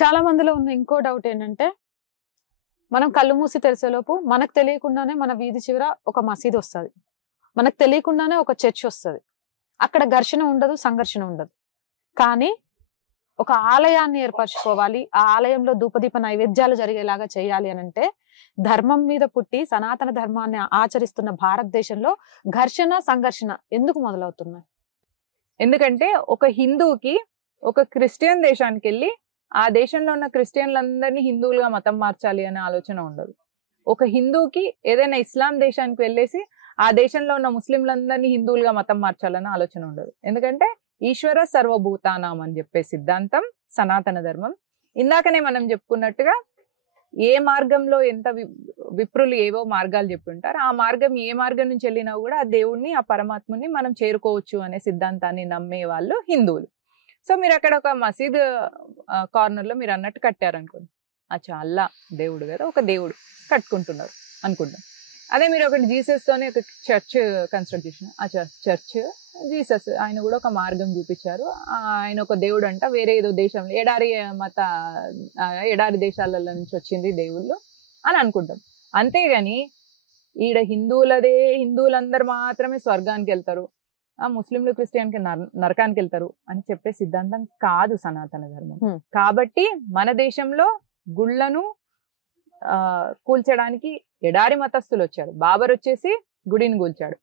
చాలా మందిలో ఉన్న ఇంకో డౌట్ ఏంటంటే, మనం కళ్ళు మూసి తెరిసేలోపు మనకు తెలియకుండానే మన వీధి చివర ఒక మసీదు వస్తది. మనకు తెలియకుండానే ఒక చర్చ్ వస్తది. అక్కడ ఘర్షణ ఉండదు, సంఘర్షణ ఉండదు. కానీ ఒక ఆలయాన్ని ఏర్పరచుకోవాలి. ఆ ఆలయంలో ధూపదీప నైవేద్యాలు జరిగేలాగా చేయాలి అనంటే, ధర్మం మీద పుట్టి సనాతన ధర్మాన్ని ఆచరిస్తున్న భారతదేశంలో ఘర్షణ, సంఘర్షణ ఎందుకు మొదలవుతున్నాయి? ఎందుకంటే ఒక హిందువుకి ఒక క్రిస్టియన్ దేశానికి వెళ్ళి ఆ దేశంలో ఉన్న క్రిస్టియన్లందరినీ హిందువులుగా మతం మార్చాలి అనే ఆలోచన ఉండదు. ఒక హిందువుకి ఏదైనా ఇస్లాం దేశానికి వెళ్ళేసి ఆ దేశంలో ఉన్న ముస్లింలందరినీ హిందువులుగా మతం మార్చాలన్న ఆలోచన ఉండదు. ఎందుకంటే ఈశ్వర సర్వభూతానాం అని చెప్పే సిద్ధాంతం సనాతన ధర్మం. ఇందాకనే మనం చెప్పుకున్నట్టుగా ఏ మార్గంలో ఎంత విప్రులు ఏవో మార్గాలు చెప్పి ఉంటారు, ఆ మార్గం ఏ మార్గం నుంచి వెళ్ళినా కూడా ఆ దేవుణ్ణి, ఆ పరమాత్మని మనం చేరుకోవచ్చు అనే సిద్ధాంతాన్ని నమ్మే వాళ్ళు హిందువులు. సో మీరు అక్కడ ఒక మసీద్ కార్నర్ లో మీరు అన్నట్టు కట్టారనుకోండి, అచ్చా అల్లా దేవుడు కదా, ఒక దేవుడు కట్టుకుంటున్నారు అనుకుంటాం. అదే మీరు ఒకటి జీసస్ తోనే ఒక చర్చ్ కన్స్ట్రక్ట్ చేసిన, అచ్చా చర్చ్ జీసస్ ఆయన కూడా ఒక మార్గం చూపించారు, ఆయన ఒక దేవుడు అంట, వేరే ఏదో దేశంలో ఎడారి దేశాలలో నుంచి వచ్చింది దేవుళ్ళు అని అనుకుంటాం. అంతేగాని ఈడ హిందువులందరూ మాత్రమే స్వర్గానికి వెళ్తారు, ఆ ముస్లింలు క్రిస్టియన్కి నరకానికి వెళ్తారు అని చెప్పే సిద్ధాంతం కాదు సనాతన ధర్మం. కాబట్టి మన దేశంలో గుళ్ళను కూల్చడానికి ఎడారి మతస్థులు వచ్చారు. బాబర్ వచ్చేసి గుడిని కూల్చాడు,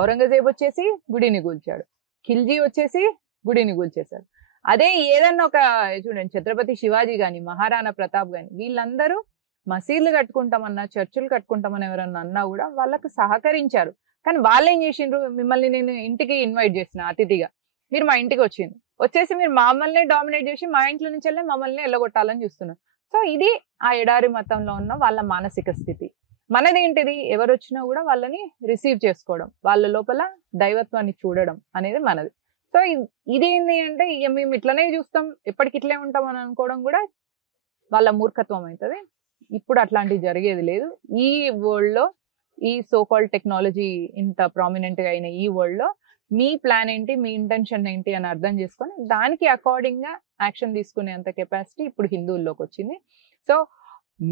ఔరంగజేబ్ వచ్చేసి గుడిని కూల్చాడు, ఖిల్జీ వచ్చేసి గుడిని కూల్చేశారు. అదే ఏదన్నా ఒక చూడండి, ఛత్రపతి శివాజీ గాని, మహారాణా ప్రతాప్ గాని, వీళ్ళందరూ మసీదులు కట్టుకుంటామన్నా, చర్చిలు కట్టుకుంటామని ఎవరన్నా అన్నా కూడా వాళ్ళకు సహకరించారు. కానీ వాళ్ళు ఏం చేసిండ్రు, మిమ్మల్ని నేను ఇంటికి ఇన్వైట్ చేసిన అతిథిగా, మీరు మా ఇంటికి వచ్చేసి మీరు మమ్మల్ని డామినేట్ చేసి మా ఇంట్లో నుంచి వెళ్ళి మమ్మల్ని ఎల్లగొట్టాలని చూస్తున్నారు. సో ఇది ఆ ఎడారి మతంలో ఉన్న వాళ్ళ మానసిక స్థితి. మనదేంటిది, ఎవరు వచ్చినా కూడా వాళ్ళని రిసీవ్ చేసుకోవడం, వాళ్ళ లోపల దైవత్వాన్ని చూడడం అనేది మనది. సో ఇదేంటి అంటే మేము ఇట్లనే చూస్తాం, ఎప్పటికి ఇట్లే ఉంటాం అని అనుకోవడం కూడా వాళ్ళ మూర్ఖత్వం అవుతుంది. ఇప్పుడు అట్లాంటివి జరిగేది లేదు. ఈ వరల్డ్ లో, ఈ సోకాల్డ్ టెక్నాలజీ ఇంత ప్రామినెంట్ గా అయిన ఈ వరల్డ్ లో మీ ప్లాన్ ఏంటి, మీ ఇంటెన్షన్ ఏంటి అని అర్థం చేసుకొని దానికి అకార్డింగ్ గా యాక్షన్ తీసుకునేంత కెపాసిటీ ఇప్పుడు హిందువుల్లోకి వచ్చింది. సో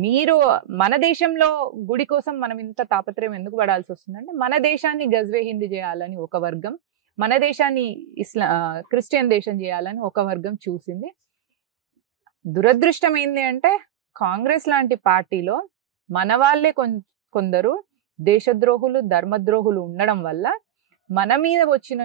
మీరు మన దేశంలో గుడి కోసం మనం ఇంత తాపత్రయం ఎందుకు పడాల్సి వస్తుందంటే, మన దేశాన్ని గజ్వే హిందీ చేయాలని ఒక వర్గం, మన దేశాన్ని క్రిస్టియన్ దేశం చేయాలని ఒక వర్గం చూసింది. దురదృష్టం ఏంటి అంటే, కాంగ్రెస్ లాంటి పార్టీలో మన వాళ్ళే కొందరు దేశద్రోహులు, ధర్మద్రోహులు ఉండడం వల్ల మన మీద వచ్చిన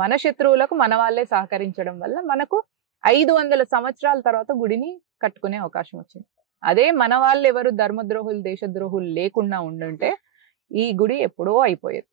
మన శత్రువులకు మన వాళ్ళే సహకరించడం వల్ల మనకు 500 సంవత్సరాల తర్వాత గుడిని కట్టుకునే అవకాశం వచ్చింది. అదే మన వాళ్ళు ఎవరు ధర్మద్రోహులు, దేశద్రోహులు లేకుండా ఉండుంటే ఈ గుడి ఎప్పుడో అయిపోయేది.